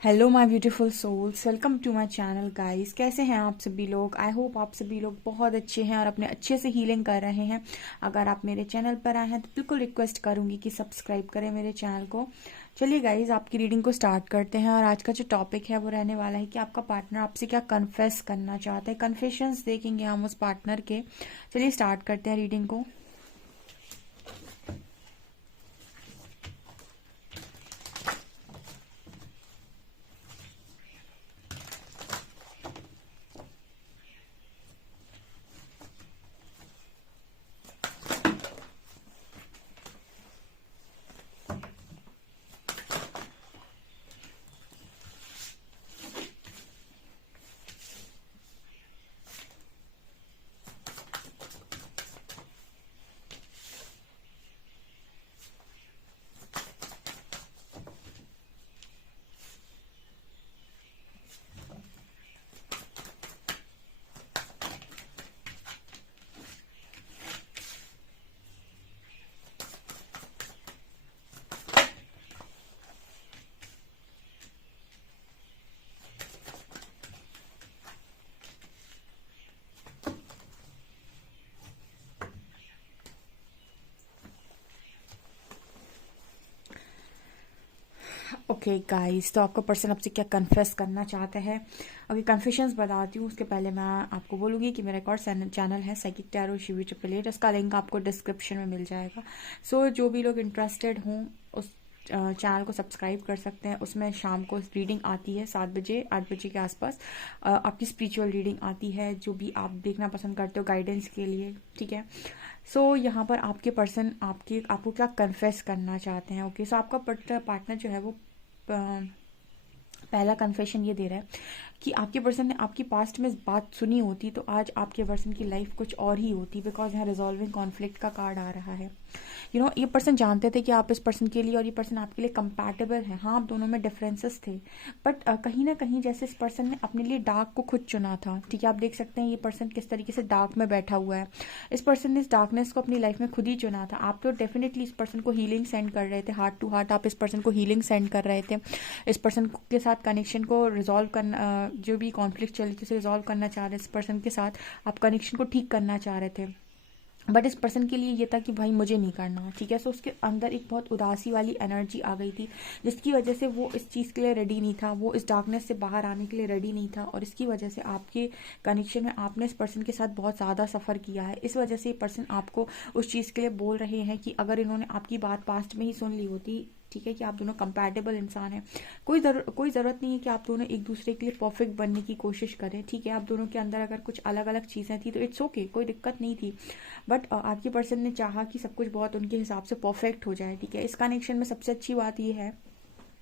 Hello my beautiful souls, welcome to my channel guys. कैसे हैं आप सभी लोग? आई होप आप सभी लोग बहुत अच्छे हैं और अपने अच्छे से हीलिंग कर रहे हैं। अगर आप मेरे चैनल पर आए हैं तो बिल्कुल रिक्वेस्ट करूंगी कि सब्सक्राइब करें मेरे चैनल को। चलिए गाइस, आपकी रीडिंग को स्टार्ट करते हैं। और आज का जो टॉपिक है वो रहने वाला है कि आपका पार्टनर आपसे क्या कन्फेस करना चाहता है। कन्फेशंस देखेंगे हम उस पार्टनर के। चलिए स्टार्ट करते हैं रीडिंग को। ओके गाइस, तो आपका पर्सन आपसे क्या कन्फेस करना चाहता है। अभी कन्फेशंस बताती हूँ उसके पहले मैं आपको बोलूँगी कि मेरा एक और चैनल है साइकिक टैरो शिवी 888। उसका लिंक आपको डिस्क्रिप्शन में मिल जाएगा। सो जो भी लोग इंटरेस्टेड हों उस चैनल को सब्सक्राइब कर सकते हैं। उसमें शाम को रीडिंग आती है 7 बजे 8 बजे के आसपास। आपकी स्पिरिचुअल रीडिंग आती है जो भी आप देखना पसंद करते हो गाइडेंस के लिए, ठीक है। सो यहाँ पर आपके पर्सन आपको क्या कन्फेस करना चाहते हैं। ओके, सो आपका पार्टनर जो है वो पहला कन्फेशन ये दे रहा है कि आपके पर्सन ने आपकी पास्ट में बात सुनी होती तो आज आपके पर्सन की लाइफ कुछ और ही होती, बिकॉज यहाँ रिजॉल्विंग कॉन्फ्लिक्ट का कार्ड आ रहा है। ये पर्सन जानते थे कि आप इस पर्सन के लिए और ये पर्सन आपके लिए कंपैटिबल है। हाँ, आप दोनों में डिफरेंसेस थे, बट कहीं ना कहीं जैसे इस पर्सन ने अपने लिए डार्क को खुद चुना था, ठीक है। आप देख सकते हैं ये पर्सन किस तरीके से डार्क में बैठा हुआ है। इस पर्सन ने इस डार्कनेस को अपनी लाइफ में खुद ही चुना था। आप तो डेफिनेटली इस पर्सन को हीलिंग सेंड कर रहे थे, हार्ट टू हार्ट आप इस पर्सन को हीलिंग सेंड कर रहे थे। इस पर्सन के साथ कनेक्शन को रिजॉल्व करना, जो भी कॉन्फ्लिक्ट चल रही थी उसे रिजॉल्व करना चाह रहे थे। इस पर्सन के साथ आप कनेक्शन को ठीक करना चाह रहे थे, बट इस पर्सन के लिए ये था कि भाई मुझे नहीं करना, ठीक है। सो उसके अंदर एक बहुत उदासी वाली एनर्जी आ गई थी जिसकी वजह से वो इस चीज़ के लिए रेडी नहीं था, वो इस डार्कनेस से बाहर आने के लिए रेडी नहीं था। और इसकी वजह से आपके कनेक्शन में आपने इस पर्सन के साथ बहुत ज़्यादा सफ़र किया है। इस वजह से ये पर्सन आपको उस चीज़ के लिए बोल रहे हैं कि अगर इन्होंने आपकी बात पास्ट में ही सुन ली होती, ठीक है, कि आप दोनों कंपैटिबल इंसान हैं, कोई ज़रूरत नहीं है कि आप दोनों एक दूसरे के लिए परफेक्ट बनने की कोशिश करें, ठीक है। आप दोनों के अंदर अगर कुछ अलग अलग चीज़ें थी तो इट्स ओके, कोई दिक्कत नहीं थी। बट आपके पर्सन ने चाहा कि सब कुछ बहुत उनके हिसाब से परफेक्ट हो जाए, ठीक है। इस कनेक्शन में सबसे अच्छी बात यह है,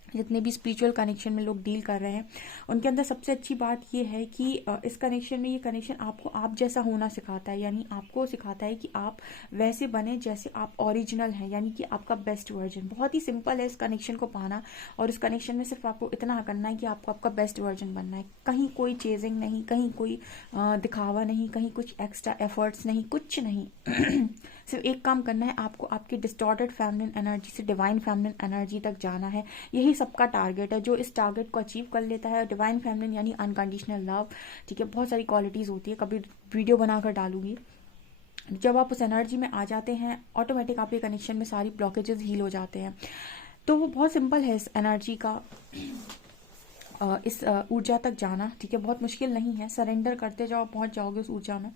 जितने भी स्पिरिचुअल कनेक्शन में लोग डील कर रहे हैं उनके अंदर सबसे अच्छी बात यह है कि इस कनेक्शन में ये कनेक्शन आपको आप जैसा होना सिखाता है, यानी आपको सिखाता है कि आप वैसे बने जैसे आप ओरिजिनल हैं, यानी कि आपका बेस्ट वर्जन। बहुत ही सिंपल है इस कनेक्शन को पाना, और इस कनेक्शन में सिर्फ आपको इतना करना है कि आपको आपका बेस्ट वर्जन बनना है। कहीं कोई चेजिंग नहीं, कहीं कोई दिखावा नहीं, कहीं कुछ एक्स्ट्रा एफर्ट्स नहीं, कुछ नहीं। सिर्फ एक काम करना है, आपको आपकी डिस्टॉर्टेड फेमिनिन एनर्जी से डिवाइन फेमिनिन एनर्जी तक जाना है। यही सबका टारगेट है। जो इस टारगेट को अचीव कर लेता है, डिवाइन फेमिनिन यानी अनकंडीशनल लव, ठीक है, बहुत सारी क्वालिटीज़ होती है, कभी वीडियो बनाकर डालूंगी। जब आप उस एनर्जी में आ जाते हैं ऑटोमेटिक आपके कनेक्शन में सारी ब्लॉकेजेस हील हो जाते हैं। तो वो बहुत सिंपल है इस एनर्जी का, इस ऊर्जा तक जाना, ठीक है, बहुत मुश्किल नहीं है। सरेंडर करते जाओ, पहुंच जाओगे उस ऊर्जा में।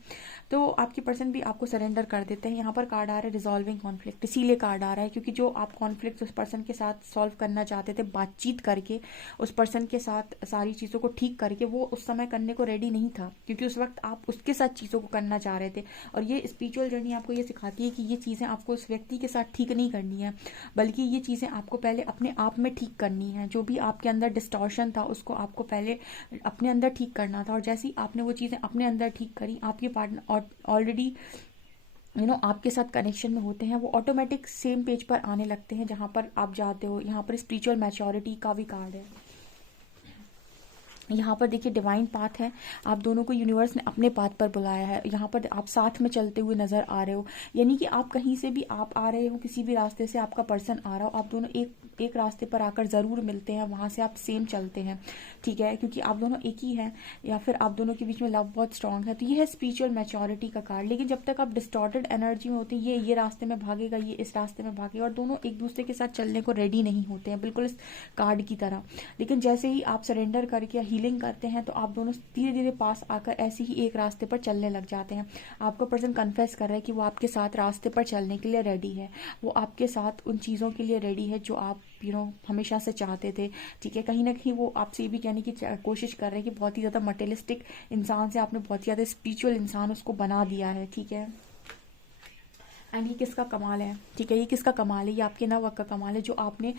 तो आपकी पर्सन भी आपको सरेंडर कर देते हैं। यहाँ पर कार्ड आ रहा है रिजॉल्विंग कॉन्फ्लिक्ट, इसीलिए कार्ड आ रहा है क्योंकि जो आप कॉन्फ्लिक्ट उस पर्सन के साथ सॉल्व करना चाहते थे, बातचीत करके उस पर्सन के साथ सारी चीज़ों को ठीक करके, वो उस समय करने को रेडी नहीं था, क्योंकि उस वक्त आप उसके साथ चीज़ों को करना चाह रहे थे। और ये स्पिरिचुअल जर्नी आपको ये सिखाती है कि ये चीज़ें आपको उस व्यक्ति के साथ ठीक नहीं करनी है, बल्कि ये चीज़ें आपको पहले अपने आप में ठीक करनी है। जो भी आपके अंदर डिस्टॉर्शन था उसको आपको पहले अपने अंदर ठीक करना था। और जैसे ही आपने वो चीज़ें अपने अंदर ठीक करी, आपके पार्टनर ऑलरेडी आपके साथ कनेक्शन में होते हैं, वो ऑटोमेटिक सेम पेज पर आने लगते हैं जहाँ पर आप जाते हो। यहाँ पर स्पिरिचुअल मैच्योरिटी का भी कार्ड है। यहाँ पर देखिए डिवाइन पाथ है, आप दोनों को यूनिवर्स ने अपने पाथ पर बुलाया है। यहाँ पर आप साथ में चलते हुए नजर आ रहे हो, यानी कि आप कहीं से भी आप आ रहे हो, किसी भी रास्ते से आपका पर्सन आ रहा हो, आप दोनों एक रास्ते पर आकर ज़रूर मिलते हैं, वहाँ से आप सेम चलते हैं, ठीक है, क्योंकि आप दोनों एक ही हैं, या फिर आप दोनों के बीच में लव बहुत स्ट्रांग है। तो ये है स्पिरिचुअल मैच्योरिटी का कार्ड। लेकिन जब तक आप डिस्टॉर्टेड एनर्जी में होते हैं, ये रास्ते में भागेगा, ये इस रास्ते में भागेगा, और दोनों एक दूसरे के साथ चलने को रेडी नहीं होते हैं, बिल्कुल इस कार्ड की तरह। लेकिन जैसे ही आप सरेंडर करके या हीलिंग करते हैं, तो आप दोनों धीरे धीरे पास आकर ऐसे ही एक रास्ते पर चलने लग जाते हैं। आपका पर्सन कन्फेस कर रहा है कि वो आपके साथ रास्ते पर चलने के लिए रेडी है, वो आपके साथ उन चीज़ों के लिए रेडी है जो आप हमेशा से चाहते थे, ठीक है। कहीं ना कहीं वो आपसे ये भी कहने की कोशिश कर रहे हैं कि बहुत ही ज़्यादा मटेरियलिस्टिक इंसान से आपने बहुत ही ज़्यादा स्पिरिचुअल इंसान उसको बना दिया है, ठीक है। एंड ये किसका कमाल है, ठीक है, ये किसका कमाल है, ये आपके नवक का कमाल है, जो आपने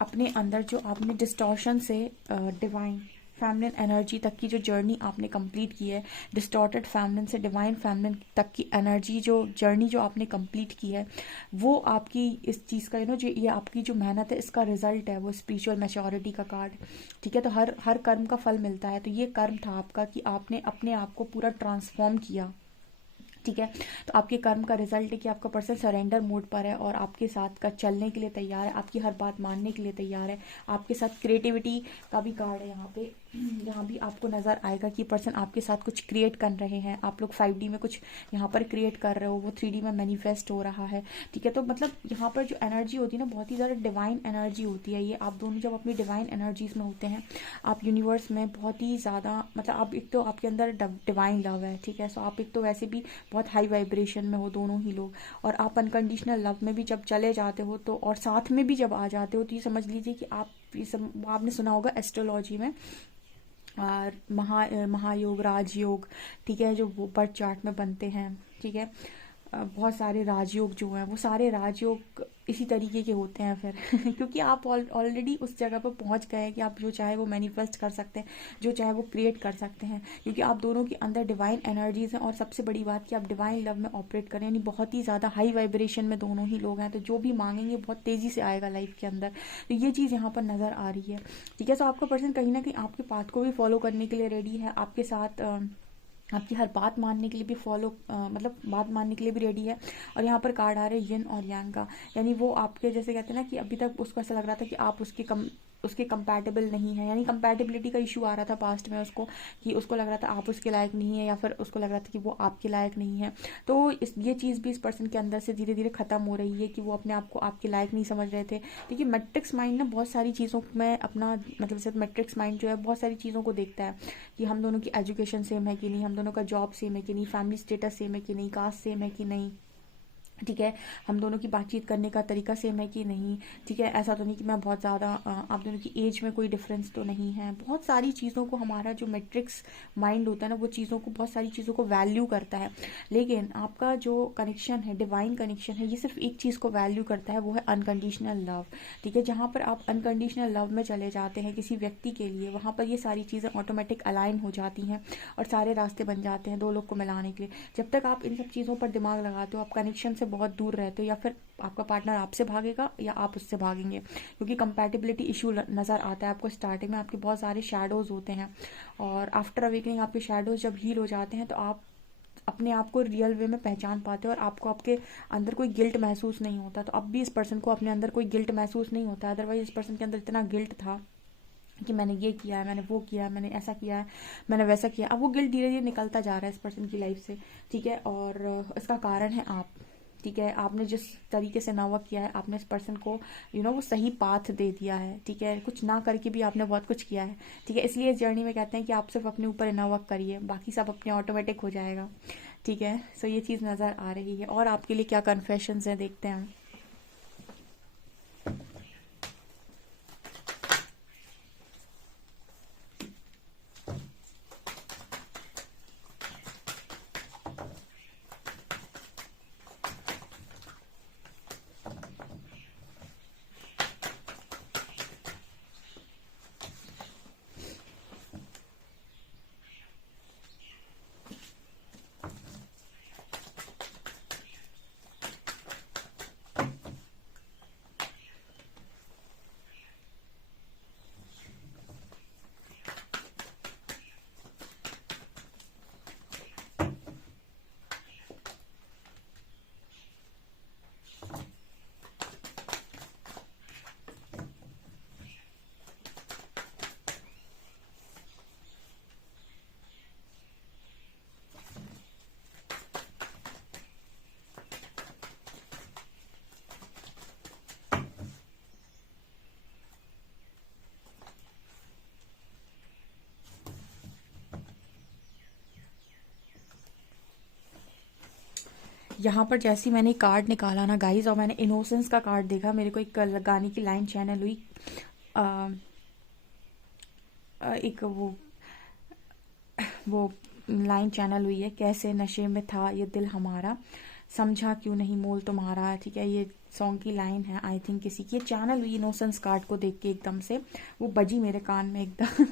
अपने अंदर जो आपने डिस्टॉर्शन से डिवाइन फेमिनिन एनर्जी तक की जो जर्नी आपने कंप्लीट की है, डिस्टॉर्टेड फेमिनिन से डिवाइन फेमिनिन तक की एनर्जी जो जर्नी जो आपने कंप्लीट की है, वो आपकी इस चीज़ का जो ये आपकी जो मेहनत है, इसका रिजल्ट है वो स्पिरिचुअल मैच्योरिटी का कार्ड, ठीक है। तो हर कर्म का फल मिलता है, तो ये कर्म था आपका कि आपने अपने आप को पूरा ट्रांसफॉर्म किया, ठीक है। तो आपके कर्म का रिजल्ट है कि आपका पर्सन सरेंडर मोड पर है और आपके साथ का चलने के लिए तैयार है, आपकी हर बात मानने के लिए तैयार है। आपके साथ क्रिएटिविटी का भी कार्ड है यहाँ पे, यहाँ भी आपको नज़र आएगा कि पर्सन आपके साथ कुछ क्रिएट कर रहे हैं, आप लोग 5D में कुछ यहाँ पर क्रिएट कर रहे हो, वो 3D में मैनिफेस्ट हो रहा है, ठीक है। तो मतलब यहाँ पर जो एनर्जी होती है ना, बहुत ही ज़्यादा डिवाइन एनर्जी होती है। ये आप दोनों जब अपनी डिवाइन एनर्जीज में होते हैं, आप यूनिवर्स में बहुत ही ज़्यादा, मतलब आप एक तो आपके अंदर डिवाइन लव है, ठीक है। सो आप एक तो वैसे भी बहुत हाई वाइब्रेशन में हो दोनों ही लोग, और आप अनकंडीशनल लव में भी जब चले जाते हो तो, और साथ में भी जब आ जाते हो, तो ये समझ लीजिए कि आप ये सब आपने सुना होगा एस्ट्रोलॉजी में, और महायोग, राजयोग, ठीक है, जो वो बर्थ चार्ट में बनते हैं, ठीक है। बहुत सारे राजयोग जो हैं, वो सारे राजयोग इसी तरीके के होते हैं फिर क्योंकि आप ऑलरेडी उस जगह पर पहुंच गए हैं कि आप जो चाहे वो मैनिफेस्ट कर सकते हैं, जो चाहे वो क्रिएट कर सकते हैं, क्योंकि आप दोनों के अंदर डिवाइन एनर्जीज हैं। और सबसे बड़ी बात कि आप डिवाइन लव में ऑपरेट करें, यानी बहुत ही ज़्यादा हाई वाइब्रेशन में दोनों ही लोग हैं, तो जो भी मांगेंगे बहुत तेज़ी से आएगा लाइफ के अंदर। तो ये चीज़ यहाँ पर नज़र आ रही है, ठीक है। सो आपका पर्सन कहीं ना कहीं आपके पाथ को भी फॉलो करने के लिए रेडी है, आपके साथ आपकी हर बात मानने के लिए भी मतलब बात मानने के लिए भी रेडी है। और यहाँ पर कार्ड आ रहे हैं यिन और यांग का, यानी वो आपके जैसे कहते हैं ना कि अभी तक उसको ऐसा लग रहा था कि आप उसके कंपैटिबल नहीं है, यानी कंपैटिबिलिटी का इशू आ रहा था पास्ट में उसको, कि उसको लग रहा था आप उसके लायक नहीं है, या फिर उसको लग रहा था कि वो आपके लायक नहीं है। तो ये चीज़ भी इस पर्सन के अंदर से धीरे धीरे ख़त्म हो रही है कि वो अपने आप को आपके लायक नहीं समझ रहे थे। देखिए मैट्रिक्स माइंड ना बहुत सारी चीज़ों में अपना, मतलब जैसे मैट्रिक्स माइंड जो है बहुत सारी चीज़ों को देखता है कि हम दोनों की एजुकेशन सेम है कि नहीं, हम दोनों का जॉब सेम है कि नहीं, फैमिली स्टेटस सेम है कि नहीं, कास्ट सेम है कि नहीं, ठीक है, हम दोनों की बातचीत करने का तरीका सेम है कि नहीं, ठीक है। ऐसा तो नहीं कि मैं बहुत ज़्यादा आप दोनों की एज में कोई डिफरेंस तो नहीं है। बहुत सारी चीज़ों को हमारा जो मैट्रिक्स माइंड होता है ना, वो चीज़ों को, बहुत सारी चीज़ों को वैल्यू करता है। लेकिन आपका जो कनेक्शन है, डिवाइन कनेक्शन है, ये सिर्फ एक चीज़ को वैल्यू करता है, वो है अनकंडीशनल लव, ठीक है। जहाँ पर आप अनकंडीशनल लव में चले जाते हैं किसी व्यक्ति के लिए, वहाँ पर ये सारी चीज़ें ऑटोमेटिक अलाइन हो जाती हैं और सारे रास्ते बन जाते हैं दो लोग को मिलाने के लिए। जब तक आप इन सब चीज़ों पर दिमाग लगाते हो, आप कनेक्शन से बहुत दूर रहते हो, या फिर आपका पार्टनर आपसे भागेगा या आप उससे भागेंगे, क्योंकि कंपैटिबिलिटी इशू नज़र आता है आपको। स्टार्टिंग में आपके बहुत सारे शैडोज होते हैं, और आफ्टर अवेकनिंग आपके शैडोज जब हील हो जाते हैं, तो आप अपने आप को रियल वे में पहचान पाते हो, और आपको आपके अंदर कोई गिल्ट महसूस नहीं होता। तो अब भी इस पर्सन को अपने अंदर कोई गिल्ट महसूस नहीं होता। अदरवाइज इस पर्सन के अंदर इतना गिल्ट था कि मैंने ये किया है, मैंने वो किया है, मैंने ऐसा किया है, मैंने वैसा किया। अब वो गिल्ट धीरे धीरे निकलता जा रहा है इस पर्सन की लाइफ से, ठीक है। और इसका कारण है आप, ठीक है। आपने जिस तरीके से नावर्क किया है, आपने इस पर्सन को वो सही पाथ दे दिया है, ठीक है। कुछ ना करके भी आपने बहुत कुछ किया है, ठीक है। इसलिए इस जर्नी में कहते हैं कि आप सिर्फ अपने ऊपर नावर्क करिए, बाकी सब अपने ऑटोमेटिक हो जाएगा, ठीक है। सो ये चीज़ नज़र आ रही है। और आपके लिए क्या कन्फेशंस हैं, देखते हैं। यहाँ पर जैसे ही मैंने कार्ड निकाला ना गाइज, और मैंने इनोसेंस का कार्ड देखा, मेरे को एक गाने की लाइन चैनल हुई। अ, एक वो लाइन चैनल हुई है, कैसे नशे में था ये दिल हमारा, समझा क्यों नहीं मोल तुम्हारा। ठीक है, ये सॉन्ग की लाइन है आई थिंक किसी की। ये चैनल हुई इनोसेंस कार्ड को देख के एकदम से वो बजी मेरे कान में एकदम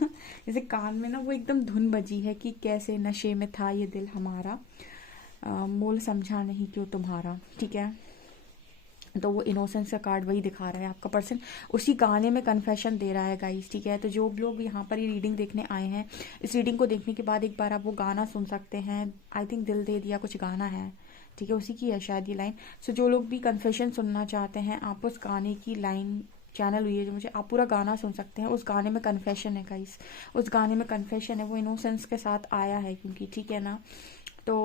जैसे कान में ना वो एकदम धुन बजी है कि कैसे नशे में था ये दिल हमारा, मोल समझा नहीं क्यों तुम्हारा। ठीक है, तो वो इनोसेंस का कार्ड वही दिखा रहा है, आपका पर्सन उसी गाने में कन्फेशन दे रहा है गाइस। ठीक है, तो जो लोग यहाँ पर ये रीडिंग देखने आए हैं, इस रीडिंग को देखने के बाद एक बार आप वो गाना सुन सकते हैं। आई थिंक दिल दे दिया कुछ गाना है, ठीक है, उसी की है शायद ये लाइन। सो जो लोग भी कन्फेशन सुनना चाहते हैं, आप उस गाने की लाइन चैनल हुई है जो मुझे, आप पूरा गाना सुन सकते हैं। उस गाने में कन्फेशन है गाइस, उस गाने में कन्फेशन है, वो इनोसेंस के साथ आया है क्योंकि, ठीक है ना। तो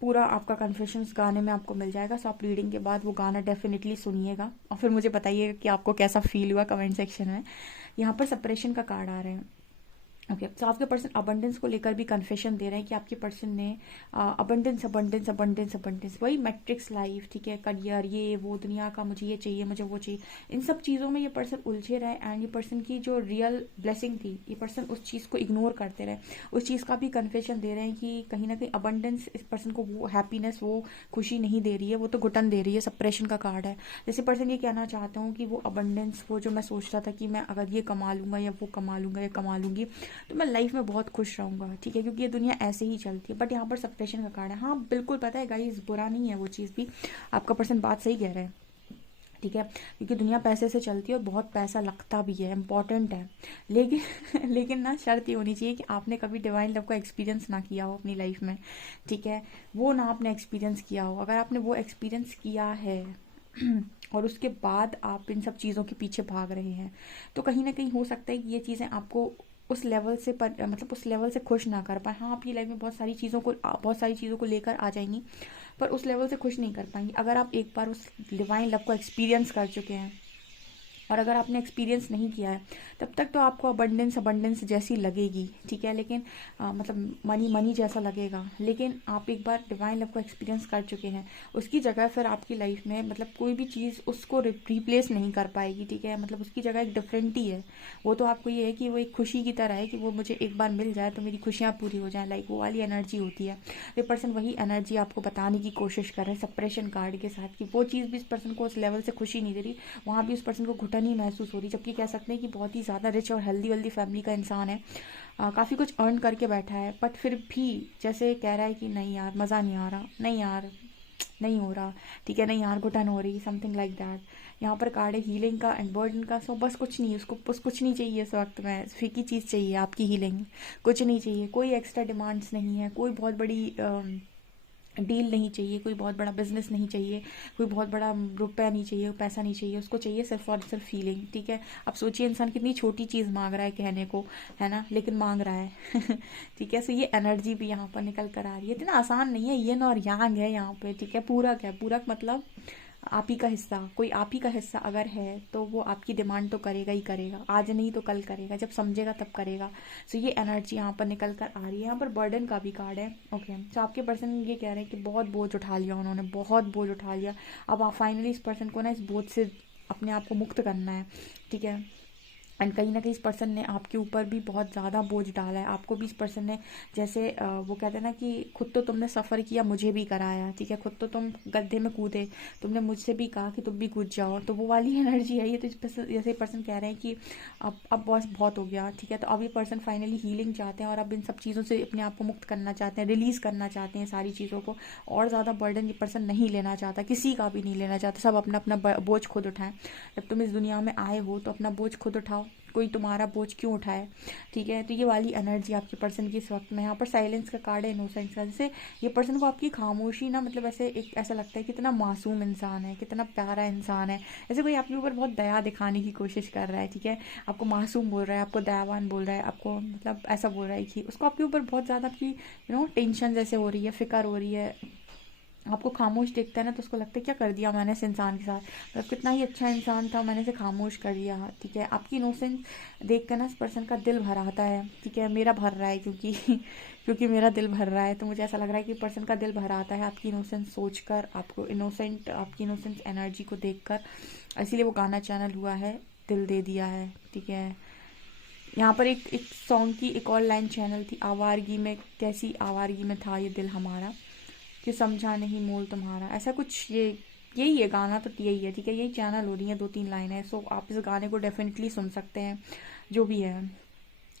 पूरा आपका कन्फेशन उस गाने में आपको मिल जाएगा। सो आप रीडिंग के बाद वो गाना डेफिनेटली सुनिएगा और फिर मुझे बताइएगा कि आपको कैसा फील हुआ कमेंट सेक्शन में। यहाँ पर सेपरेशन का कार्ड आ रहे हैं। ओके, तो आपके पर्सन अबंडेंस को लेकर भी कन्फेशन दे रहे हैं कि आपके पर्सन ने अबंडेंस अबंडेंस अबंडेंस अबंडेंस, वही मैट्रिक्स लाइफ, ठीक है, करियर, ये वो दुनिया का, मुझे ये चाहिए, मुझे वो चाहिए, इन सब चीज़ों में ये पर्सन उलझे रहे। एंड ये पर्सन की जो रियल ब्लेसिंग थी, ये पर्सन उस चीज़ को इग्नोर करते रहे। उस चीज़ का भी कन्फेशन दे रहे हैं कि कहीं ना कहीं अबंडेंस इस पर्सन को वो हैप्पीनेस, वो खुशी नहीं दे रही है, वो तो घुटन दे रही है। सेपरेशन का कार्ड है। जैसे पर्सन ये कहना चाहता हूँ कि वो अबंडेंस, वो जो मैं सोचता था कि मैं अगर ये कमा लूँगा या वो कमा लूँगा या कमा लूँगी तो मैं लाइफ में बहुत खुश रहूंगा, ठीक है, क्योंकि ये दुनिया ऐसे ही चलती है। बट यहाँ पर सेपरेशन का कार्ड है। हाँ बिल्कुल पता है गाइस, बुरा नहीं है वो चीज़ भी, आपका पर्सन बात सही कह रहे हैं, ठीक है, क्योंकि दुनिया पैसे से चलती है और बहुत पैसा लगता भी है, इंपॉर्टेंट है। लेकिन लेकिन ना शर्त ये होनी चाहिए कि आपने कभी डिवाइन लव का एक्सपीरियंस ना किया हो अपनी लाइफ में, ठीक है, वो ना आपने एक्सपीरियंस किया हो। अगर आपने वो एक्सपीरियंस किया है और उसके बाद आप इन सब चीज़ों के पीछे भाग रहे हैं, तो कहीं ना कहीं हो सकता है कि ये चीज़ें आपको उस लेवल से मतलब उस लेवल से खुश ना कर पाए। हाँ, आपकी लाइफ में बहुत सारी चीज़ों को लेकर आ जाएंगी, पर उस लेवल से खुश नहीं कर पाएंगी। अगर आप एक बार उस डिवाइन लव को एक्सपीरियंस कर चुके हैं, और अगर आपने एक्सपीरियंस नहीं किया है, तब तक तो आपको अबंडेंस अबंडेंस जैसी लगेगी, ठीक है, लेकिन मतलब मनी मनी जैसा लगेगा। लेकिन आप एक बार डिवाइन लव को एक्सपीरियंस कर चुके हैं, उसकी जगह फिर आपकी लाइफ में मतलब कोई भी चीज़ उसको रिप्लेस नहीं कर पाएगी, ठीक है, मतलब उसकी जगह एक डिफरेंट ही है। वो तो आपको ये है कि वो एक खुशी की तरह है कि वो मुझे एक बार मिल जाए तो मेरी खुशियाँ पूरी हो जाए, लाइक वो वाली एनर्जी होती है। ये पर्सन वही एनर्जी आपको बताने की कोशिश कर रहे हैं सेपरेशन कार्ड के साथ, कि वो चीज़ भी इस पर्सन को उस लेवल से खुशी नहीं दे रही, वहाँ भी उस पर्सन को घुटन ही महसूस हो रही। जबकि कह सकते हैं कि बहुत ही ज़्यादा रिच और हेल्दी वेल्दी फैमिली का इंसान है, काफ़ी कुछ अर्न करके बैठा है, बट फिर भी जैसे कह रहा है कि नहीं यार मज़ा नहीं आ रहा, नहीं यार नहीं हो रहा, ठीक है, नहीं यार घुटन हो रही, समथिंग लाइक दैट। यहाँ पर कार्ड है हीलिंग का एंड बर्डन का। सो बस कुछ नहीं, उसको बस कुछ नहीं चाहिए इस वक्त में, फीकी चीज़ चाहिए आपकी हीलिंग, कुछ नहीं चाहिए, कोई एक्स्ट्रा डिमांड्स नहीं है, कोई बहुत बड़ी डील नहीं चाहिए, कोई बहुत बड़ा बिजनेस नहीं चाहिए, कोई बहुत बड़ा रुपया नहीं चाहिए, पैसा नहीं चाहिए, उसको चाहिए सिर्फ और सिर्फ फीलिंग, ठीक है। अब सोचिए इंसान कितनी छोटी चीज़ मांग रहा है कहने को, है ना, लेकिन मांग रहा है ठीक है। सो ये एनर्जी भी यहाँ पर निकल कर आ रही है। इतना आसान नहीं है, येन और यांग है यहाँ पे, ठीक है। पूरक है, पूरक मतलब आप ही का हिस्सा, कोई आप ही का हिस्सा अगर है तो वो आपकी डिमांड तो करेगा ही करेगा, आज नहीं तो कल करेगा, जब समझेगा तब करेगा। सो ये एनर्जी यहाँ पर निकल कर आ रही है। यहाँ पर बर्डन का भी कार्ड है। ओके, तो आपके पर्सन ये कह रहे हैं कि बहुत बोझ उठा लिया उन्होंने, बहुत बोझ उठा लिया, अब आप फाइनली इस पर्सन को ना इस बोझ से अपने आप को मुक्त करना है, ठीक है। एंड कहीं ना कहीं इस पर्सन ने आपके ऊपर भी बहुत ज़्यादा बोझ डाला है, आपको भी इस पर्सन ने जैसे वो कहते हैं ना कि खुद तो तुमने सफ़र किया, मुझे भी कराया, ठीक है, खुद तो तुम गड्ढे में कूदे, तुमने मुझसे भी कहा कि तुम भी कूद जाओ, तो वो वाली एनर्जी है ये। तो जैसे पर्सन कह रहे हैं कि अब बस बहुत हो गया, ठीक है, तो अब ये पर्सन फाइनली हीलिंग चाहते हैं और अब इन सब चीज़ों से अपने आप को मुक्त करना चाहते हैं, रिलीज़ करना चाहते हैं सारी चीज़ों को। और ज़्यादा बर्डन ये पर्सन नहीं लेना चाहता, किसी का भी नहीं लेना चाहता, सब अपना अपना बोझ खुद उठाएं। जब तुम इस दुनिया में आए हो तो अपना बोझ खुद उठाओ, कोई तुम्हारा बोझ क्यों उठाए, ठीक है। तो ये वाली एनर्जी आपके पर्सन की इस वक्त में। यहाँ पर साइलेंस का कार्ड है, इनोसेंस का। जैसे ये पर्सन को आपकी खामोशी ना मतलब ऐसे एक ऐसा लगता है कितना मासूम इंसान है, कितना प्यारा इंसान है, जैसे कोई आपके ऊपर बहुत दया दिखाने की कोशिश कर रहा है, ठीक है, आपको मासूम बोल रहा है, आपको दयावान बोल रहा है, आपको मतलब ऐसा बोल रहा है कि उसको आपके ऊपर बहुत ज़्यादा आपकी टेंशन जैसे हो रही है, फिक्र हो रही है। आपको खामोश देखता है ना तो उसको लगता है क्या कर दिया मैंने इस इंसान के साथ, मतलब कितना ही अच्छा इंसान था, मैंने इसे खामोश कर दिया, ठीक है। आपकी इनोसेंस देख कर ना इस पर्सन का दिल भर आता है, ठीक है, मेरा भर रहा है क्योंकि क्योंकि मेरा दिल भर रहा है। तो मुझे ऐसा लग रहा है कि पर्सन का दिल भर आता है आपकी इनोसेंस सोचकर, आपको इनोसेंट, आपकी इनोसेंस एनर्जी को देखकर, इसीलिए वो गाना चैनल हुआ है, दिल दे दिया है। ठीक है, यहाँ पर एक सॉन्ग की एक और लाइन चैनल थी, आवारगी में, कैसी आवारगी में था ये दिल हमारा, कि समझा नहीं मोल तुम्हारा, ऐसा कुछ। यही है गाना, तो यही है। ठीक है, यही चैनल हो रही है, 2-3 लाइन है। सो आप इस गाने को डेफिनेटली सुन सकते हैं, जो भी है।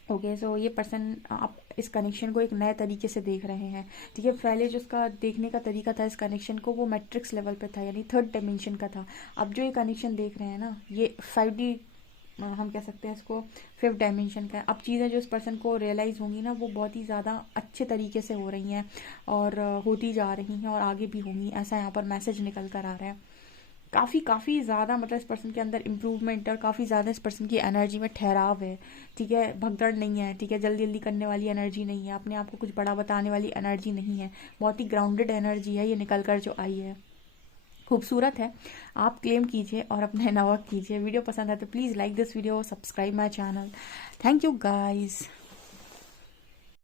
ओके, सो ये पर्सन, आप इस कनेक्शन को एक नए तरीके से देख रहे हैं। ठीक है, पहले जो उसका देखने का तरीका था इस कनेक्शन को, वो मैट्रिक्स लेवल पे था, यानी 3rd डायमेंशन का था। अब जो ये कनेक्शन देख रहे हैं ना, ये 5D, हम कह सकते हैं इसको 5th डायमेंशन का है। अब चीज़ें जो इस पर्सन को रियलाइज़ होंगी ना, वो बहुत ही ज़्यादा अच्छे तरीके से हो रही हैं, और होती जा रही हैं, और आगे भी होंगी, ऐसा यहाँ पर मैसेज निकल कर आ रहा है। काफ़ी ज़्यादा मतलब इस पर्सन के अंदर इम्प्रूवमेंट, और काफ़ी ज़्यादा इस पर्सन की एनर्जी में ठहराव है। ठीक है, भगदड़ नहीं है। ठीक है, जल्दी जल्दी करने वाली एनर्जी नहीं है, अपने आप को कुछ बड़ा बताने वाली एनर्जी नहीं है। बहुत ही ग्राउंडेड एनर्जी है ये निकल कर जो आई है, खूबसूरत है। आप क्लेम कीजिए और अपने नवा कीजिए। वीडियो पसंद है तो please like this video, subscribe my channel. Thank you guys.